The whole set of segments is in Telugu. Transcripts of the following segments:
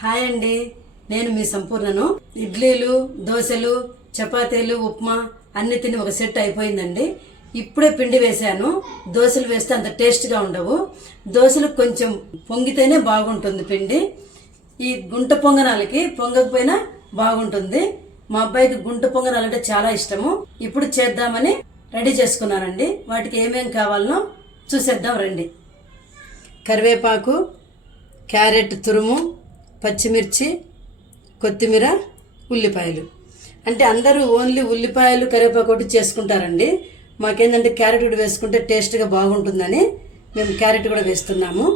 హాయ్ అండి, నేను మీ సంపూర్ణను. ఇడ్లీలు, దోశలు, చపాతీలు, ఉప్మా అన్ని తిని ఒక సెట్ అయిపోయిందండి. ఇప్పుడే పిండి వేశాను. దోశలు వేస్తే అంత టేస్ట్గా ఉండవు. దోశలు కొంచెం పొంగితేనే బాగుంటుంది పిండి. ఈ గుంట పొంగనాలకి పొంగకపోయినా బాగుంటుంది. మా అబ్బాయికి గుంట పొంగనాలంటే చాలా ఇష్టము. ఇప్పుడు చేద్దామని రెడీ చేసుకున్నానండి. వాటికి ఏమేం కావాలనో చూసేద్దాం రండి. కరివేపాకు, క్యారెట్ తురుము, పచ్చిమిర్చి, కొత్తిమీర, ఉల్లిపాయలు. అంటే అందరూ ఓన్లీ ఉల్లిపాయలు కరివేపాకు ఒకటి చేసుకుంటారండి. మాకేంటంటే క్యారెట్ కూడా వేసుకుంటే టేస్ట్గా బాగుంటుందని మేము క్యారెట్ కూడా వేస్తున్నాము.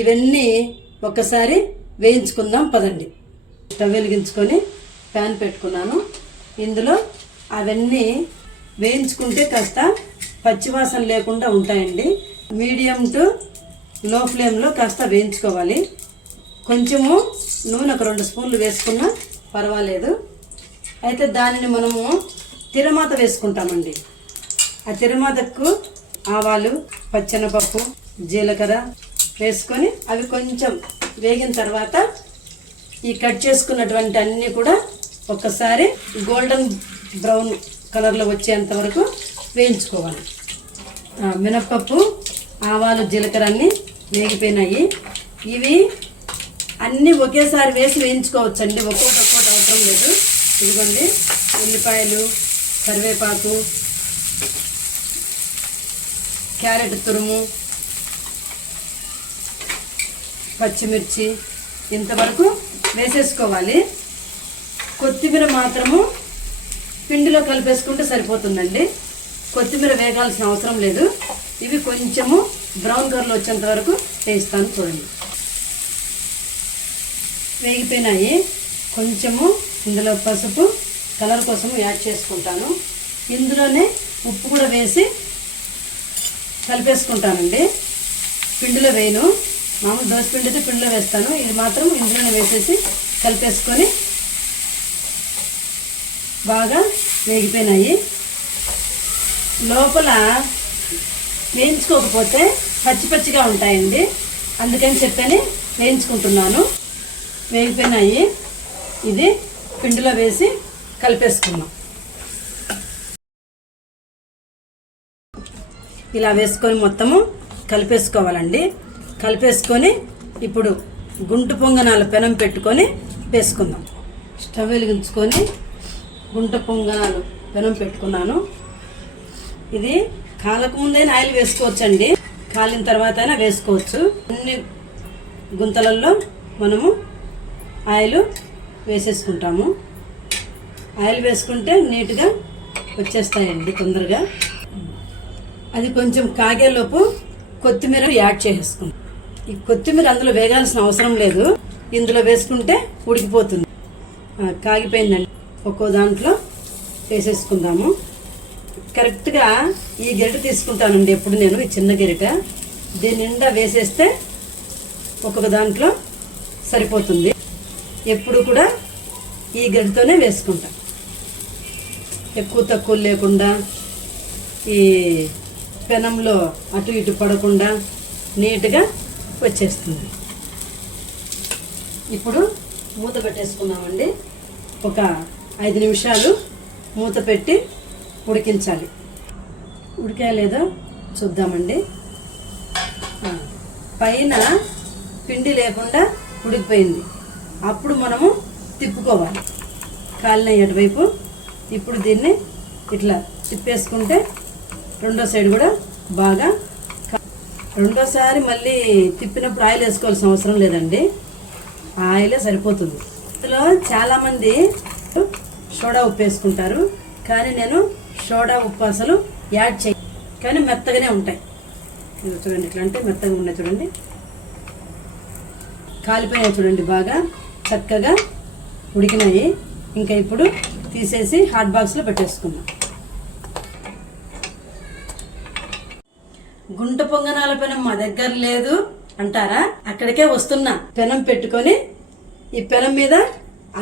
ఇవన్నీ ఒక్కసారి వేయించుకుందాం పదండి. స్టవ్ వెలిగించుకొని ప్యాన్ పెట్టుకున్నాను. ఇందులో అవన్నీ వేయించుకుంటే కాస్త పచ్చివాసన లేకుండా ఉంటాయండి. మీడియం టు లో ఫ్లేమ్లో కాస్త వేయించుకోవాలి. కొంచెము నూనె ఒక 2 స్పూన్లు వేసుకున్నా పర్వాలేదు. అయితే దానిని మనము తిరమాత వేసుకుంటామండి. ఆ తిరమాతకు ఆవాలు, పచ్చెనపప్పు, జీలకర్ర వేసుకొని అవి కొంచెం వేగిన తర్వాత ఈ కట్ చేసుకున్నటువంటి అన్నీ కూడా ఒక్కసారి గోల్డెన్ బ్రౌన్ కలర్లో వచ్చేంత వరకు వేయించుకోవాలి. మినప్పప్పు, ఆవాలు, జీలకర్ర అన్నీ వేగిపోయినాయి. ఇవి అన్నీ ఒకేసారి వేసి వేయించుకోవచ్చండి. ఒక్కొక్కటి అవసరం లేదు. ఇదిగోండి ఉల్లిపాయలు, కరివేపాకు, క్యారెట్ తురుము, పచ్చిమిర్చి ఇంతవరకు వేసేసుకోవాలి. కొత్తిమీర మాత్రము పిండిలో కలిపేసుకుంటే సరిపోతుందండి. కొత్తిమీర వేగాల్సిన అవసరం లేదు. ఇవి కొంచెము బ్రౌన్ కలర్లో వచ్చేంత వరకు వేస్తాను. చూడండి వేగిపోయినాయి. కొంచెము ఇందులో పసుపు కలర్ కోసం యాడ్ చేసుకుంటాను. ఇందులోనే ఉప్పు కూడా వేసి కలిపేసుకుంటానండి. పిండిలో వేయను. మామూలు దోశ పిండి అయితే పిండిలో వేస్తాను. ఇది మాత్రం ఇందులోనే వేసేసి కలిపేసుకొని బాగా వేగిపోయినాయి. లోపల వేయించుకోకపోతే పచ్చి పచ్చిగా ఉంటాయండి. అందుకని చెప్పని వేయించుకుంటున్నాను. వేగిపోయినాయి. ఇది పిండిలో వేసి కలిపేసుకున్నాం. ఇలా వేసుకొని మొత్తము కలిపేసుకోవాలండి. కలిపేసుకొని ఇప్పుడు గుంట పొంగనాల పెనం పెట్టుకొని వేసుకుందాం. స్టవ్ వెలిగించుకొని గుంట పొంగనాలు పెనం పెట్టుకున్నాను. ఇది కాలకు ముందైనా ఆయిల్ వేసుకోవచ్చండి. కాలిన తర్వాత అయినా వేసుకోవచ్చు. అన్ని గుంతలలో మనము ఆయిల్ వేసేసుకుంటాము. ఆయిల్ వేసుకుంటే నీట్గా వచ్చేస్తాయండి తొందరగా. అది కొంచెం కాగేలోపు కొత్తిమీర యాడ్ చేసేసుకుంటాం. ఈ కొత్తిమీర అందులో వేగాల్సిన అవసరం లేదు. ఇందులో వేసుకుంటే ఉడికిపోతుంది. కాగిపోయిందండి. ఒక్కో దాంట్లో వేసేసుకుందాము. కరెక్ట్గా ఈ గరిటె తీసుకుంటానండి ఎప్పుడు నేను. ఈ చిన్న గరిటె దీని నిండా వేసేస్తే ఒక్కొక్క దాంట్లో సరిపోతుంది. ఎప్పుడు కూడా ఈ గరిటెతోనే వేసుకుంటా. ఎక్కువ తక్కువ లేకుండా ఈ పెనంలో అటు ఇటు పడకుండా నీట్గా వచ్చేస్తుంది. ఇప్పుడు మూత పెట్టేసుకుందామండి. ఒక 5 నిమిషాలు మూత పెట్టి ఉడికించాలి. ఉడికా లేదో చూద్దామండి. పైన పిండి లేకుండా ఉడికిపోయింది. అప్పుడు మనము తిప్పుకోవాలి. కాలిన అటువైపు. ఇప్పుడు దీన్ని ఇట్లా తిప్పేసుకుంటే రెండో సైడ్ కూడా బాగా. రెండోసారి మళ్ళీ తిప్పినప్పుడు ఆయిల్ వేసుకోవాల్సిన అవసరం లేదండి. ఆయిలే సరిపోతుంది. ఇందులో చాలామంది సోడా ఉప్పు వేసుకుంటారు. కానీ నేను సోడా ఉప్పు అసలు యాడ్ చేయ. కానీ మెత్తగానే ఉంటాయి. ఇది చూడండి, ఇట్లా అంటే మెత్తగా ఉన్నాయి. చూడండి కాలిపోయినాయి. చూడండి బాగా చక్కగా ఉడికినాయి. ఇంకా ఇప్పుడు తీసేసి హాట్ బాక్స్లో పెట్టేసుకున్నాం. గుంట పొంగనాల పెనం మా దగ్గర లేదు అంటారా? అక్కడికే వస్తున్నా. పెనం పెట్టుకొని ఈ పెనం మీద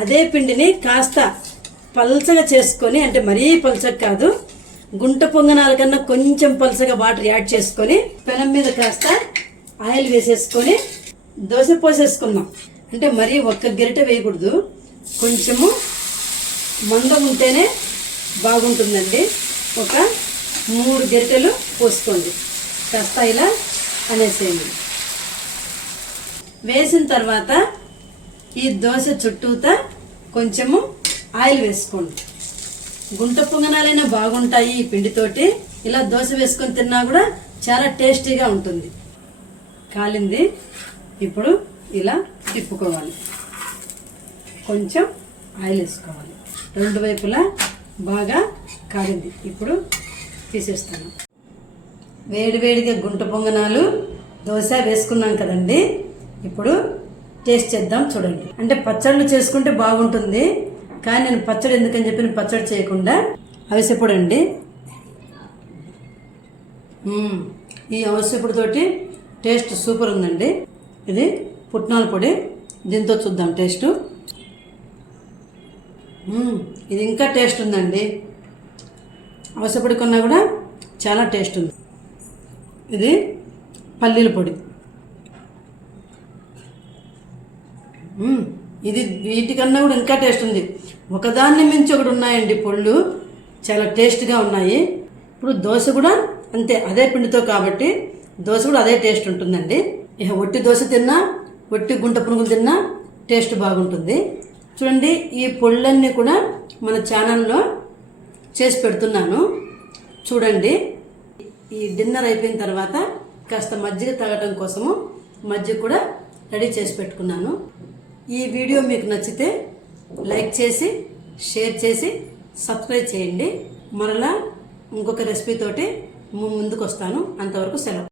అదే పిండిని కాస్త పల్చగా చేసుకొని, అంటే మరీ పల్చగా కాదు, గుంట పొంగనాల కన్నా కొంచెం పల్చగా వాటర్ యాడ్ చేసుకొని పెనం మీద కాస్త ఆయిల్ వేసేసుకొని దోశ పోసేసుకుందాం. అంటే మరీ ఒక్క గరిటె వేయకూడదు, కొంచెము మందం ఉంటేనే బాగుంటుందండి. ఒక 3 గరిటెలు పోసుకోండి. కాస్త ఇలా అనేసేయండి. వేసిన తర్వాత ఈ దోశ చుట్టూతా కొంచెము ఆయిల్ వేసుకోండి. గుంట పొంగనాలైనా బాగుంటాయి ఈ పిండితోటి. ఇలా దోశ వేసుకొని తిన్నా కూడా చాలా టేస్టీగా ఉంటుంది. కాలింది, ఇప్పుడు ఇలా తిప్పుకోవాలి. కొంచెం ఆయిల్ వేసుకోవాలి. 2 వైపులా బాగా కాలింది. ఇప్పుడు తీసేస్తాను. వేడివేడిగా గుంట పొంగనాలు దోశ వేసుకున్నాం కదండి. ఇప్పుడు టేస్ట్ చేద్దాం, చూడండి. అంటే పచ్చళ్ళు చేసుకుంటే బాగుంటుంది, కానీ నేను పచ్చడి ఎందుకని చెప్పి పచ్చడి చేయకుండా అవిసెపొడి అండి. ఈ అవిసెపొడితోటి టేస్ట్ సూపర్ ఉందండి. ఇది పుట్నాల పొడి, దీంతో చూద్దాం టేస్ట్. ఇది ఇంకా టేస్ట్ ఉందండి. అవిసెపొడి కన్నా కూడా చాలా టేస్ట్ ఉంది. ఇది పల్లీల పొడి. ఇది వీటికన్నా కూడా ఇంకా టేస్ట్ ఉంది. ఒకదాన్ని మించి ఒకటి ఉన్నాయండి పొళ్ళు, చాలా టేస్ట్గా ఉన్నాయి. ఇప్పుడు దోశ కూడా అంతే, అదే పిండితో కాబట్టి దోశ కూడా అదే టేస్ట్ ఉంటుందండి. ఇక ఒట్టి దోశ తిన్నా, ఒట్టి గుంట పునుగులు తిన్నా టేస్ట్ బాగుంటుంది. చూడండి, ఈ పొళ్ళన్నీ కూడా మన ఛానల్లో చేసి పెడుతున్నాను, చూడండి. ఈ డిన్నర్ అయిపోయిన తర్వాత కాస్త మజ్జిగ తాగటం కోసము మజ్జిగ కూడా రెడీ చేసి పెట్టుకున్నాను. ఈ వీడియో మీకు నచ్చితే లైక్ చేసి, షేర్ చేసి, సబ్స్క్రైబ్ చేయండి. మరలా ఇంకొక రెసిపీ తోటి ముందుకు వస్తాను. అంతవరకు సెలవు.